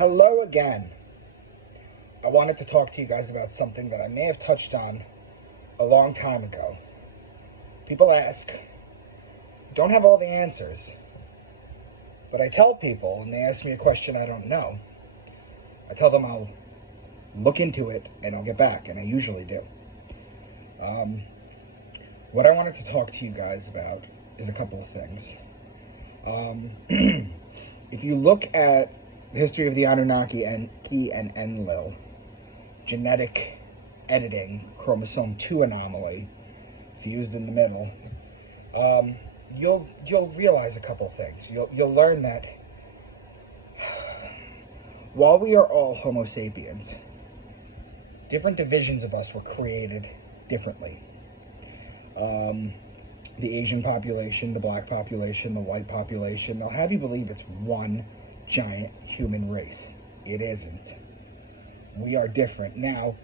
Hello again. I wanted to talk to you guys about something that I may have touched on a long time ago. People ask, don't have all the answers, but I tell people when they ask me a question I don't know, I tell them I'll look into it and I'll get back, and I usually do. What I wanted to talk to you guys about is a couple of things. If you look at the history of the Anunnaki and Enlil, genetic editing, chromosome 2 anomaly, fused in the middle, you'll realize a couple of things. You'll learn that while we are all Homo sapiens, different divisions of us were created differently. The Asian population, the black population, the white population, they'll have you believe it's one giant human race. It isn't. We are different. Now,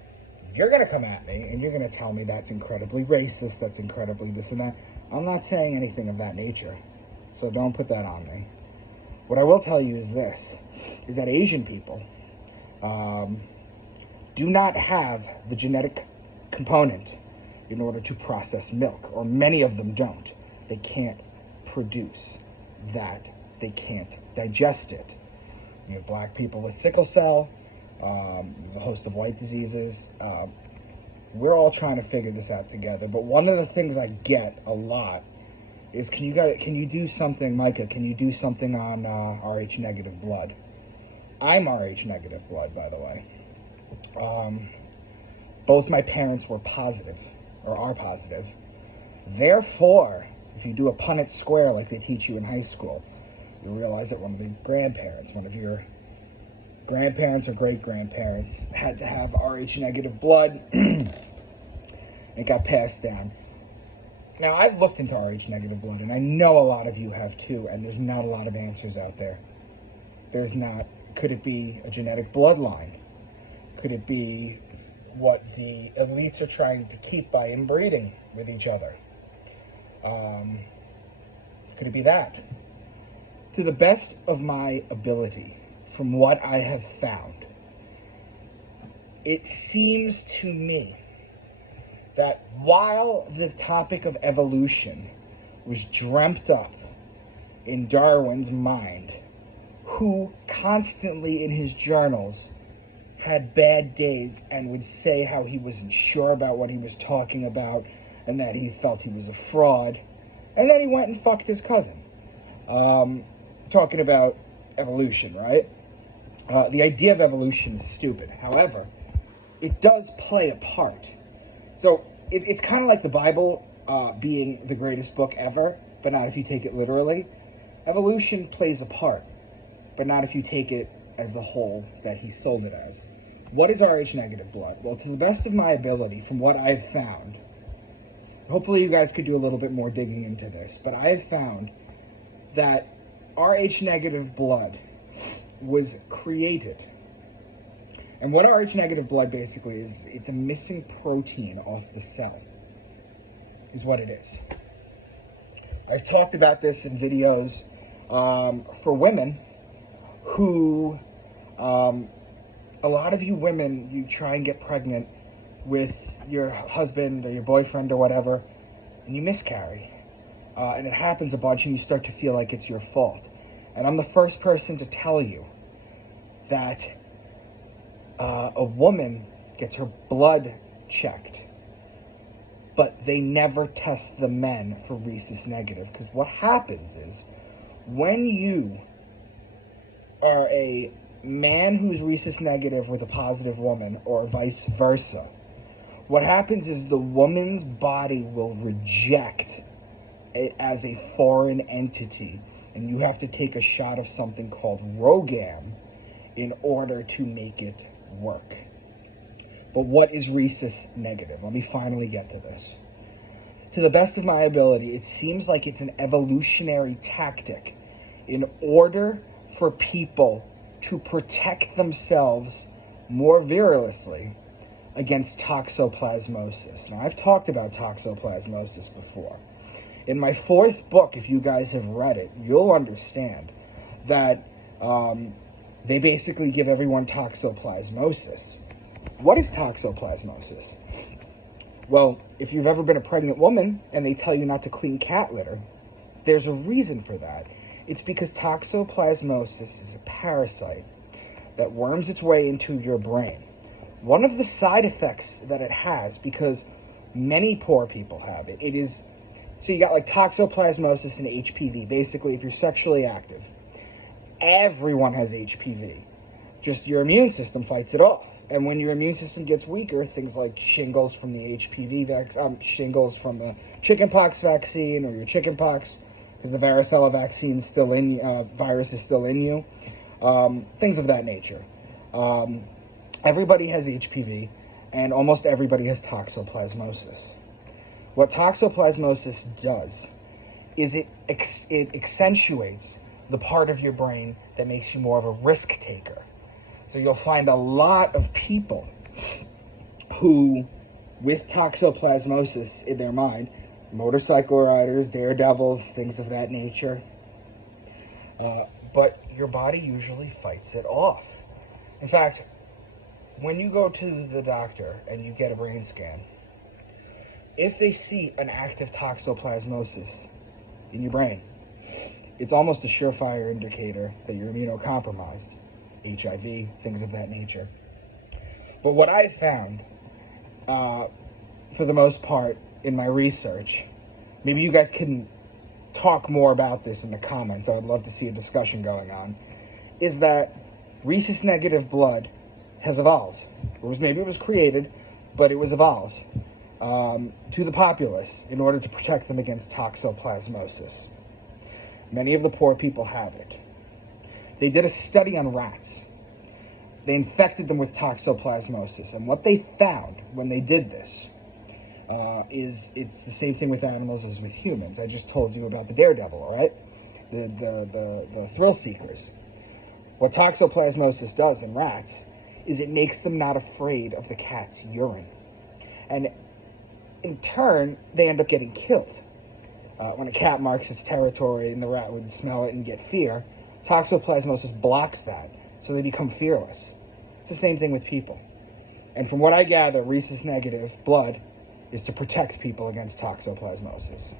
you're going to come at me and you're going to tell me that's incredibly racist, that's incredibly this and that. I'm not saying anything of that nature, so don't put that on me. What I will tell you is this, is that Asian people do not have the genetic component in order to process milk, or many of them don't. They can't produce that. They can't digest it. You have black people with sickle cell. There's a host of white diseases. We're all trying to figure this out together. But one of the things I get a lot is, can you do something, Micah? Can you do something on Rh negative blood? I'm Rh negative blood, by the way. Both my parents were positive, or are positive. Therefore, if you do a Punnett square like they teach you in high school, you realize that one of your grandparents or great-grandparents had to have Rh negative blood. It got passed down. Now, I've looked into Rh negative blood, and I know a lot of you have too, and there's not a lot of answers out there. There's not. Could it be a genetic bloodline? Could it be what the elites are trying to keep by inbreeding with each other? Could it be that? To the best of my ability, from what I have found, it seems to me that while the topic of evolution was dreamt up in Darwin's mind, who constantly in his journals had bad days and would say how he wasn't sure about what he was talking about and that he felt he was a fraud, and then he went and fucked his cousin. Talking about evolution, right? The idea of evolution is stupid. However, it does play a part. So it's kind of like the Bible being the greatest book ever, but not if you take it literally. Evolution plays a part, but not if you take it as the whole that he sold it as. What is Rh negative blood? Well, to the best of my ability, from what I've found, hopefully you guys could do a little bit more digging into this, but I've found that Rh negative blood was created. And what Rh negative blood basically is, it's a missing protein off the cell, is what it is. I've talked about this in videos for women who, a lot of you women, you try and get pregnant with your husband or your boyfriend or whatever, and you miscarry. And it happens a bunch, and you start to feel like it's your fault. And I'm the first person to tell you that a woman gets her blood checked, but they never test the men for rhesus negative. Because what happens is, when you are a man who's rhesus negative with a positive woman, or vice versa, what happens is the woman's body will reject it as a foreign entity, and you have to take a shot of something called Rogam in order to make it work. But what is rhesus negative? Let me finally get to this. To the best of my ability, it seems like it's an evolutionary tactic in order for people to protect themselves more virulently against toxoplasmosis. Now, I've talked about toxoplasmosis before. In my 4th book, if you guys have read it, you'll understand that they basically give everyone toxoplasmosis. What is toxoplasmosis? Well, if you've ever been a pregnant woman and they tell you not to clean cat litter, there's a reason for that. It's because toxoplasmosis is a parasite that worms its way into your brain. One of the side effects that it has, because many poor people have it, so you got like toxoplasmosis and HPV. Basically, if you're sexually active, everyone has HPV. Just your immune system fights it off. And when your immune system gets weaker, things like shingles from the shingles from the chickenpox vaccine, or your chickenpox, because the varicella vaccine virus is still in you, things of that nature. Everybody has HPV, and almost everybody has toxoplasmosis. What toxoplasmosis does is it accentuates the part of your brain that makes you more of a risk taker. So you'll find a lot of people who, with toxoplasmosis in their mind, motorcycle riders, daredevils, things of that nature, but your body usually fights it off. In fact, when you go to the doctor and you get a brain scan, if they see an active toxoplasmosis in your brain, it's almost a surefire indicator that you're immunocompromised. HIV, things of that nature. But what I found, for the most part, in my research, maybe you guys can talk more about this in the comments, I would love to see a discussion going on, is that rhesus negative blood has evolved. Maybe it was created, but it was evolved to the populace in order to protect them against toxoplasmosis. Many of the poor people have it. They did a study on rats. They infected them with toxoplasmosis. And what they found when they did this is it's the same thing with animals as with humans. I just told you about the daredevil, right? The thrill seekers. What toxoplasmosis does in rats is it makes them not afraid of the cat's urine. And in turn, they end up getting killed. When a cat marks its territory and the rat would smell it and get fear, toxoplasmosis blocks that, so they become fearless. It's the same thing with people. And from what I gather, rhesus negative blood is to protect people against toxoplasmosis.